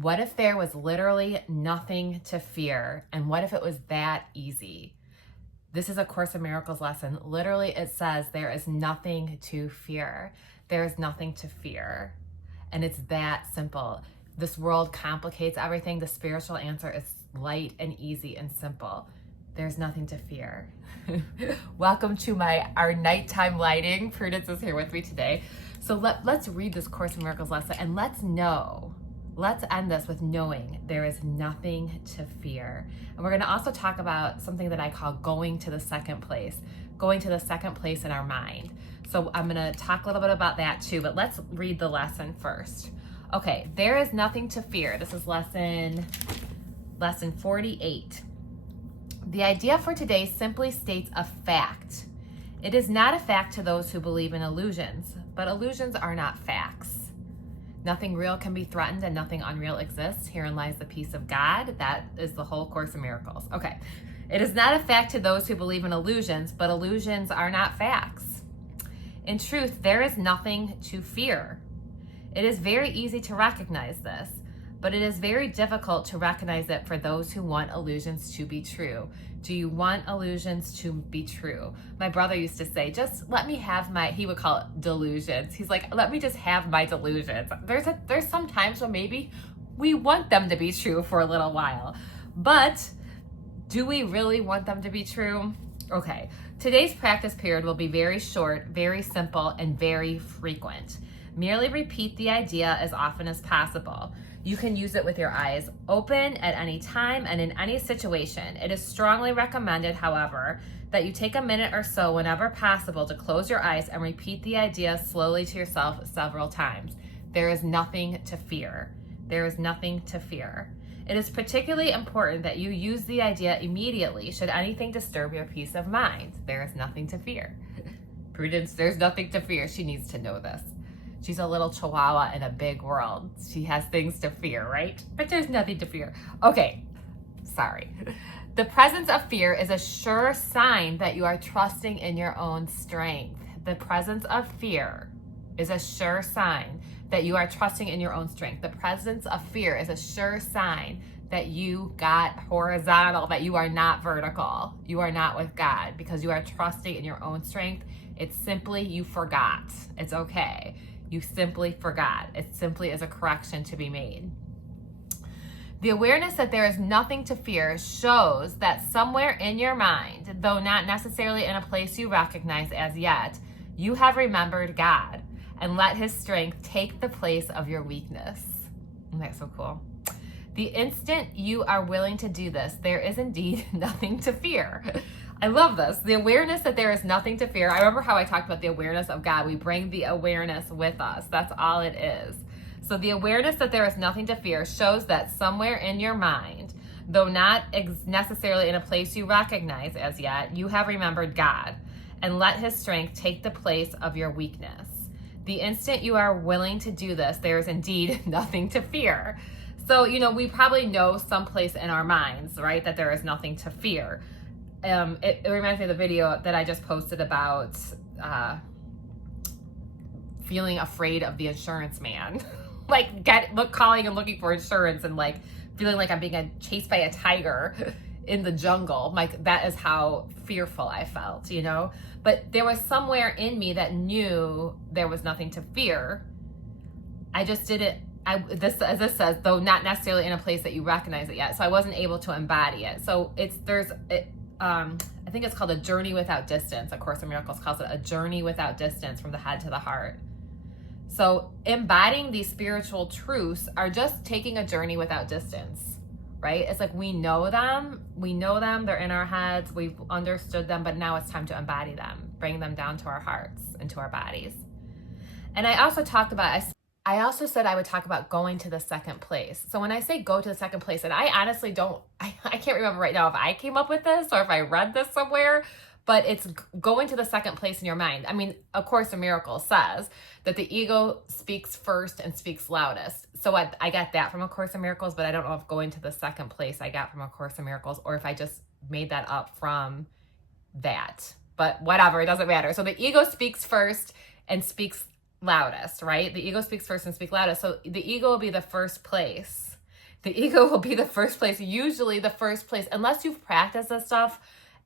What if there was literally nothing to fear? And what if it was that easy? This is a Course in Miracles lesson. Literally, it says there is nothing to fear. There is nothing to fear. And it's that simple. This world complicates everything. The spiritual answer is light and easy and simple. There's nothing to fear. Welcome to our nighttime lighting. Prudence is here with me today. So let's read this Course in Miracles lesson and let's end this with knowing there is nothing to fear. And we're going to also talk about something that I call going to the second place in our mind. So I'm going to talk a little bit about that too, but let's read the lesson first. Okay, there is nothing to fear. This is lesson 48. The idea for today simply states a fact. It is not a fact to those who believe in illusions, but illusions are not facts. Nothing real can be threatened and nothing unreal exists. Herein lies the peace of God. That is the whole Course in Miracles. Okay. It is not a fact to those who believe in illusions, but illusions are not facts. In truth, there is nothing to fear. It is very easy to recognize this, but it is very difficult to recognize it for those who want illusions to be true. Do you want illusions to be true? My brother used to say, just let me have he would call it delusions. He's like, let me just have my delusions. There's some times when maybe we want them to be true for a little while, but do we really want them to be true? Okay, today's practice period will be very short, very simple, and very frequent. Merely repeat the idea as often as possible. You can use it with your eyes open at any time and in any situation. It is strongly recommended, however, that you take a minute or so whenever possible to close your eyes and repeat the idea slowly to yourself several times. There is nothing to fear. There is nothing to fear. It is particularly important that you use the idea immediately should anything disturb your peace of mind. There is nothing to fear. Prudence, there's nothing to fear. She needs to know this. She's a little chihuahua in a big world. She has things to fear, right? But there's nothing to fear. Okay, sorry. The presence of fear is a sure sign that you are trusting in your own strength. The presence of fear is a sure sign that you are trusting in your own strength. The presence of fear is a sure sign that you got horizontal, that you are not vertical. You are not with God because you are trusting in your own strength. It's simply you forgot. It's okay. You simply forgot. It simply is a correction to be made. The awareness that there is nothing to fear shows that somewhere in your mind, though not necessarily in a place you recognize as yet, you have remembered God and let His strength take the place of your weakness. Isn't that so cool? The instant you are willing to do this, there is indeed nothing to fear. I love this. The awareness that there is nothing to fear. I remember how I talked about the awareness of God. We bring the awareness with us. That's all it is. So the awareness that there is nothing to fear shows that somewhere in your mind, though not necessarily in a place you recognize as yet, you have remembered God and let His strength take the place of your weakness. The instant you are willing to do this, there is indeed nothing to fear. So, we probably know someplace in our minds, right, that there is nothing to fear. It reminds me of the video that I just posted about feeling afraid of the insurance man. Calling and looking for insurance and feeling like I'm being chased by a tiger in the jungle. That is how fearful I felt, But there was somewhere in me that knew there was nothing to fear. I just didn't. As this says, though not necessarily in a place that you recognize it yet. So I wasn't able to embody it. So I think it's called a journey without distance. A Course in Miracles calls it a journey without distance from the head to the heart. So embodying these spiritual truths are just taking a journey without distance, right? It's like we know them, they're in our heads, we've understood them, but now it's time to embody them, bring them down to our hearts and to our bodies. And I also said I would talk about going to the second place. So when I say go to the second place, and I honestly I can't remember right now if I came up with this or if I read this somewhere, but it's going to the second place in your mind. I mean, A Course in Miracles says that the ego speaks first and speaks loudest. So I got that from A Course in Miracles, but I don't know if going to the second place I got from A Course in Miracles or if I just made that up from that. But whatever, it doesn't matter. So the ego speaks first and speaks loudest, right? The ego speaks first and speaks loudest. So the ego will be the first place. The ego will be the first place, usually the first place, unless you've practiced this stuff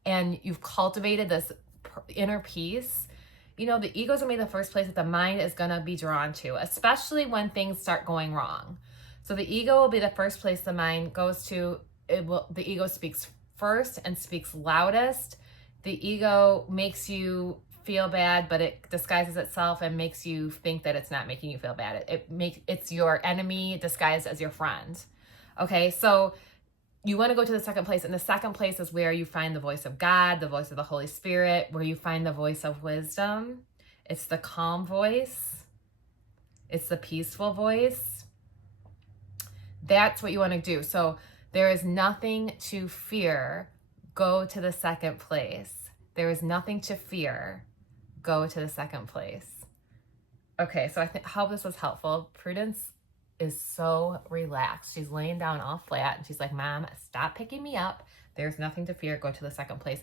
and you've cultivated this inner peace. You know, the ego's gonna be the first place that the mind is gonna be drawn to, especially when things start going wrong. So the ego will be the first place the mind goes to. The ego speaks first and speaks loudest. The ego makes you feel bad, but it disguises itself and makes you think that it's not making you feel bad. It's your enemy disguised as your friend. Okay, so you want to go to the second place, and the second place is where you find the voice of God, the voice of the Holy Spirit, where you find the voice of wisdom. It's the calm voice. It's the peaceful voice. That's what you want to do. So there is nothing to fear. Go to the second place. There is nothing to fear. Go to the second place. Okay, so I hope this was helpful. Prudence is so relaxed. She's laying down all flat and she's like, Mom, stop picking me up. There's nothing to fear. Go to the second place.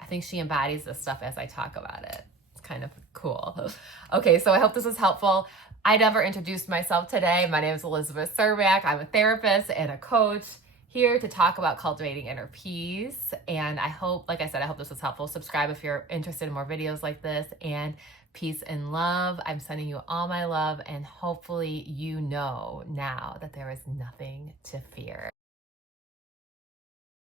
I think she embodies this stuff as I talk about it. It's kind of cool. Okay, so I hope this was helpful. I never introduced myself today. My name is Elizabeth Cermak. I'm a therapist and a coach here to talk about cultivating inner peace. And I hope, like I said, I hope this was helpful. Subscribe if you're interested in more videos like this. And peace and love. I'm sending you all my love, and hopefully you know now that there is nothing to fear.